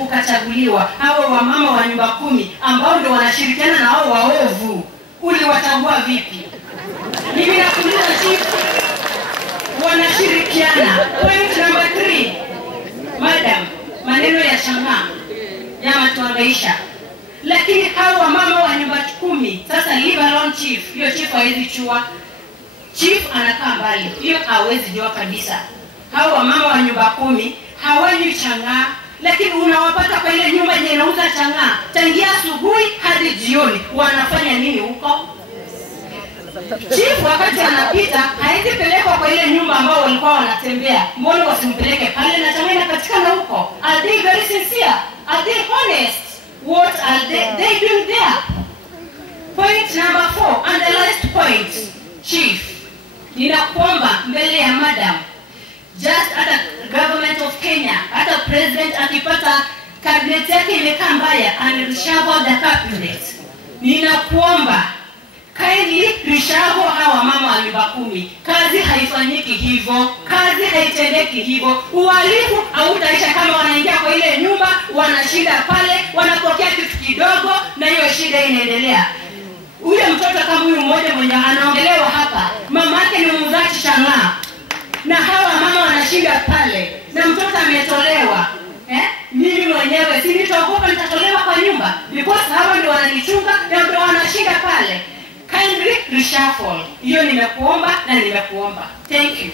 ukachaguliwa, hao wamama wa Nyumba Kumi ambao ndio wanashirikiana na hao waovu, uliwatambua vipi? Mimi nakuuliza chief, wanashirikiana. Point number 3, madam, maneno ya Chang'Aa yanatuangaisha. Lakini hao wamama wa Nyumba Kumi, sasa leave alone chief, hiyo chief hawezi chua. Chief anakaa mbali, hiyo hawezi jua kabisa. Hao wamama wa Nyumba Kumi hawanywi Chang'Aa, lakini unawapata kwa ile nyumba yenye inauza Chang'Aa tangia asubuhi hadi jioni. Wanafanya nini huko? Chief wakati anapita haezi pelekwa kwa ile nyumba ambao walikuwa wanatembea. Mbona wasimpeleke pale na Chang'Aa inapatikana huko? Are they very sincere? Are they honest? What are they doing there? Point number 4, and the last point, chief, ninakuomba mbele ya madam, just at the government of Kenya, hata president akipata cabinet yake imekaa mbaya and reshuffle the cabinet, ninakuomba kindly reshuffle hawa mama wa Nyumba Kumi. Kazi haifanyiki hivyo, kazi haitendeki hivyo. Uhalifu hautaisha kama wanaingia kwa ile nyumba, wanashinda pale, wanapokea kitu kidogo na hiyo shida inaendelea. Ule mtoto kama huyu mmoja mwenye anaongelewa hapa, mama yake ni muuzaji Chang'Aa, na hawa mama wanashinda pale na mtoto ametolewa. Mimi mwenyewe si nitaogopa nitatolewa kwa nyumba, because hawa ndio wananichunga na ndio wanashinda pale. Kindly reshuffle. Hiyo nimekuomba na nimekuomba. Thank you.